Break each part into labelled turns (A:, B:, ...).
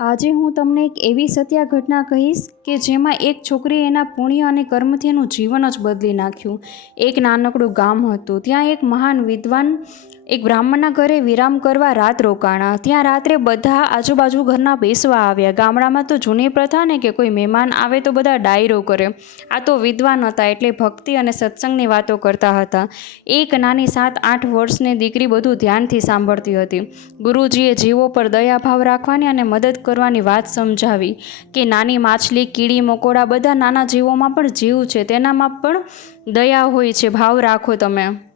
A: આજે હું તમને એક એવી સત્ય ઘટના કહીશ કે જેમાં એક છોકરીએ એના પુણ્ય અને કર્મથી એનું જીવન જ બદલી નાખ્યું. એક નાનકડું ગામ હતું. ત્યાં એક મહાન વિદ્વાન એક બ્રાહ્મણના ઘરે વિરામ કરવા રાત રોકાણા. ત્યાં રાત્રે બધા આજુબાજુ ઘરના બેસવા આવ્યા. ગામડામાં તો જૂની પ્રથા ને કે કોઈ મહેમાન આવે તો બધા ડાયરો કરે. આ તો વિદ્વાન હતા એટલે ભક્તિ અને સત્સંગની વાતો કરતા હતા. એક નાની સાત આઠ વર્ષની દીકરી બધું ધ્યાનથી સાંભળતી હતી. ગુરુજીએ જીવો પર દયાભાવ રાખવાની અને મદદ કરવાની વાત સમજાવી કે નાની માછલી, કીડી, મકોડા બધા નાના જીવોમાં પણ જીવ છે. તેનામાં પણ દયા હોય છે. ભાવ રાખો તમે.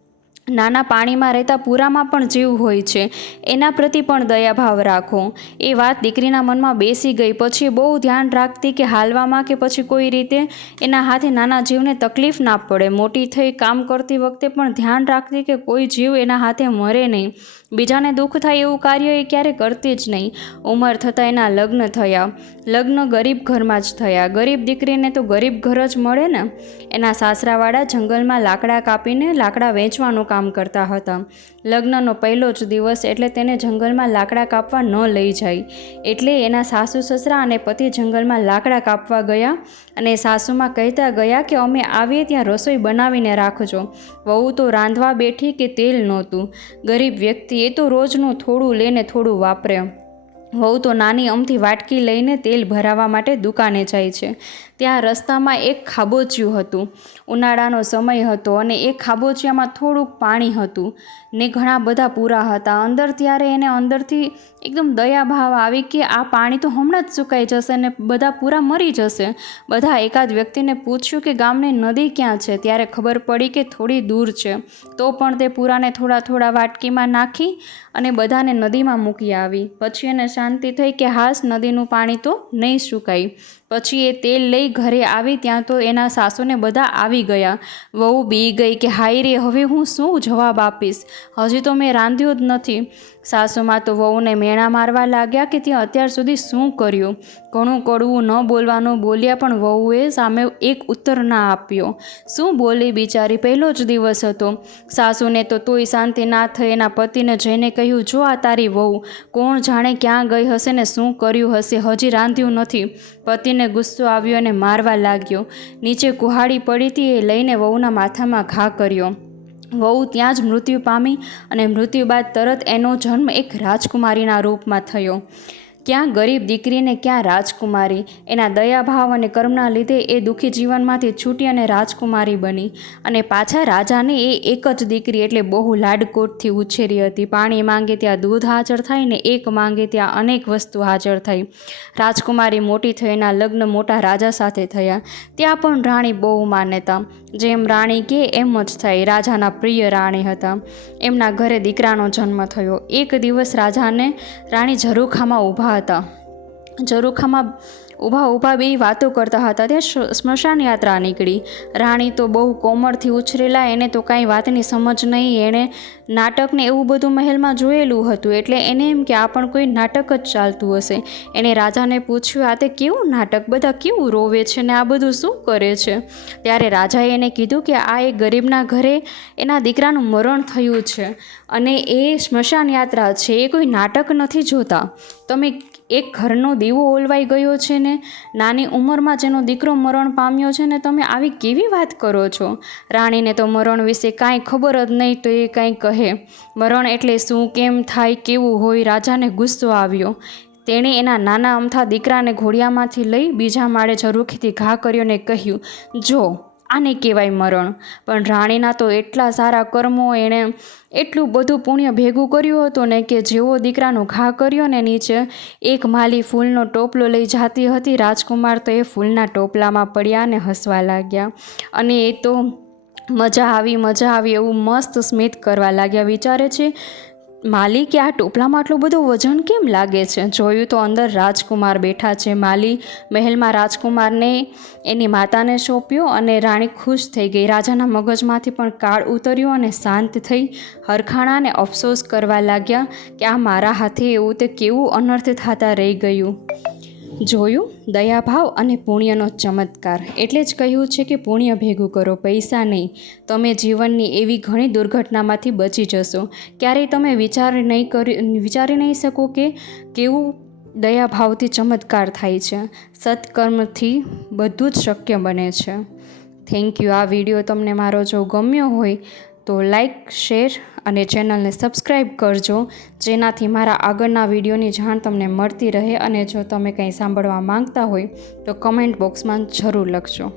A: નાના પાણીમાં રહેતા પૂરામાં પણ જીવ હોય છે. એના પ્રતિ પણ દયાભાવ રાખો. એ વાત દીકરીના મનમાં બેસી ગઈ. પછી બહુ ધ્યાન રાખતી કે હાલવામાં કે પછી કોઈ રીતે એના હાથે નાના જીવને તકલીફ ના પડે. મોટી થઈ કામ કરતી વખતે પણ ધ્યાન રાખતી કે કોઈ જીવ એના હાથે મરે નહીં. બીજાને દુઃખ થાય એવું કાર્ય એ ક્યારે કરતી જ નહીં. ઉંમર થતાં એના લગ્ન થયા. લગ્ન ગરીબ ઘરમાં જ થયા. ગરીબ દીકરીને તો ગરીબ ઘર જ મળે ને? એના સાસરાવાળા જંગલમાં લાકડા કાપીને લાકડા વેચવાનું કામ કરતા હતા. લગ્નનો પહેલો જ દિવસ એટલે તેને જંગલમાં લાકડા કાપવા ન લઈ જાય. એટલે એના સાસુ સસરા અને પતિ જંગલમાં લાકડા કાપવા ગયા અને સાસુમાં કહેતા ગયા કે અમે આવીએ ત્યાં રસોઈ બનાવીને રાખજો. વહુ તો રાંધવા બેઠી કે તેલ નહોતું. ગરીબ વ્યક્તિ એ તો રોજનું થોડું લઈને થોડું વાપરે. વહુ તો નાની અમથી વાટકી લઈને તેલ ભરાવવા માટે દુકાને જાય છે. ત્યાં રસ્તામાં એક ખાબોચિયું હતું. ઉનાળાનો સમય હતો અને એ ખાબોચિયામાં થોડુંક પાણી હતું ને ઘણા બધા પૂરા હતા. અંદર ત્યારે એને અંદરથી એકદમ દયાભાવ આવી કે આ પાણી તો હમણાં જ સુકાઈ જશે ને બધા પૂરા મરી જશે. બધા એકાદ વ્યક્તિને પૂછ્યું કે ગામની નદી ક્યાં છે? ત્યારે ખબર પડી કે થોડી દૂર છે. તો પણ તે પૂરાને થોડા થોડા વાટકીમાં નાખી અને બધાને નદીમાં મૂકી આવી. પછી એને શાંતિ થઈ કે હાસ નદીનું પાણી તો નહીં સુકાય. પછી એ તેલ લઈ ઘરે આવી ત્યાં તો એના સાસુને બધા આવી ગયા. વહુ બી ગઈ કે, હાય રે, હવે હું શું જવાબ આપીશ? હજી તો મેં રાંધ્યું જ નથી. સાસુમાં તો વહુને મેણા મારવા લાગ્યા કે, ત્યાં અત્યાર સુધી શું કર્યું? ઘણું કડવું ન બોલવાનું બોલ્યા પણ વહુએ સામે એક ઉત્તર ના આપ્યો. શું બોલી બિચારી? પહેલો જ દિવસ હતો. સાસુને તો તોય શાંતિ ના થઈ એના પતિને જઈને કહ્યું, જો આ તારી વહુ, કોણ જાણે ક્યાં ગઈ હશે ને શું કર્યું હશે? હજી રાંધ્યું નથી. પતિને ગુસ્સો આવ્યો અને મારવા લાગ્યો. નીચે કુહાડી પડી હતી એ લઈને વહુના માથામાં ઘા કર્યો. વહુ ત્યાં જ મૃત્યુ પામી અને મૃત્યુ બાદ તરત એનો જન્મ એક રાજકુમારીના રૂપમાં થયો. ક્યાં ગરીબ દીકરીને ક્યાં રાજકુમારી? એના દયાભાવ અને કર્મના લીધે એ દુઃખી જીવનમાંથી છૂટી અને રાજકુમારી બની. અને પાછા રાજાને એ એક જ દીકરી એટલે બહુ લાડકોટથી ઉછેરી હતી. પાણી માંગે ત્યાં દૂધ હાજર થાય ને એક માંગે ત્યાં અનેક વસ્તુ હાજર થઈ. રાજકુમારી મોટી થઈ એના લગ્ન મોટા રાજા સાથે થયા. ત્યાં પણ રાણી બહુ માન્યતા. જેમ રાણી કે એમ જ થાય રાજાના પ્રિય રાણી હતા. એમના ઘરે દીકરાનો જન્મ થયો. એક દિવસ રાજાને રાણી ઝરૂખામાં ઊભા હતા. ઝરૂખામાં ઊભા ઊભા બે વાતો કરતા હતા. ત્યાં સ્મશાન યાત્રા નીકળી. રાણી તો બહુ કોમળથી ઉછરેલા, એને તો કાંઈ વાતની સમજ નહીં. એણે નાટકને એવું બધું મહેલમાં જોયેલું હતું. એટલે એને એમ કે, આ પણ કોઈ નાટક જ ચાલતું હશે. એણે રાજાને પૂછ્યું, આ તે કેવું નાટક? બધા કેવું રોવે છે ને આ બધું શું કરે છે? ત્યારે રાજાએ એને કીધું કે, આ એ ગરીબના ઘરે એના દીકરાનું મરણ થયું છે અને એ સ્મશાન યાત્રા છે. એ કોઈ નાટક નથી જોતા. તમે એક ઘરનો દીવો ઓલવાઈ ગયો છે ને? નાની ઉંમરમાં જેનો દીકરો મરણ પામ્યો છે ને, તમે આવી કેવી વાત કરો છો? રાણીને તો મરણ વિશે કાંઈ ખબર જ નહીં તો એ કાંઈ કહે. મરણ એટલે શું, કેમ થાય, કેવું હોય, રાજાને ગુસ્સો આવ્યો. તેણે એના નાના અમથા દીકરાને ઘોડિયામાંથી લઈ બીજા માળે ઝરૂખીથી ઘા કર્યો ને કહ્યું, જો આને કહેવાય મરણ. પણ રાણીના તો એટલા સારા કર્મો એણે એટલું બધું પુણ્ય ભેગું કર્યું હતું ને કે જેવો દીકરાનો ઘા કર્યો ને નીચે એક માલી ફૂલનો ટોપલો લઈ જાતી હતી, રાજકુમાર તો એ ફૂલના ટોપલામાં પડ્યા અને હસવા લાગ્યા. અને એ તો મજા આવી મજા આવી એવું મસ્ત સ્મિત કરવા લાગ્યા. વિચારે છે માલી, કે આ ટોપલામાં આટલું બધું વજન કેમ લાગે છે? જોયું તો અંદર રાજકુમાર બેઠા છે. માલી મહેલમાં રાજકુમારને એની માતાને સોંપ્યો અને રાણી ખુશ થઈ ગઈ. રાજાના મગજમાંથી પણ કાળ ઉતર્યો અને શાંત થઈ હરખાણાને અફસોસ કરવા લાગ્યા કે આ મારા હાથે એવું તે કેવું અનર્થ થતા રહી ગયું. જોયું? દયાભાવ અને પુણ્યનો ચમત્કાર. એટલે જ કહ્યું છે કે પુણ્ય ભેગું કરો, પૈસા નહીં. તમે જીવનની એવી ઘણી દુર્ઘટનામાંથી બચી જશો. ક્યારેય તમે વિચાર નહીં કરી, વિચારી નહીં શકો કે કેવું દયાભાવથી ચમત્કાર થાય છે. સત્કર્મથી બધું જ શક્ય બને છે. Thank you. આ વીડિયો તમને મારો જો ગમ્યો હોય તો લાઈક, શેર અને ચેનલને સબસ્ક્રાઈબ કરજો, જેનાથી મારા આગળના વિડીયોની જાણ તમને મળતી રહે અને જો તમે કંઈ સાંભળવા માંગતા હોય, તો કમેન્ટ બોક્સમાં જરૂર લખજો.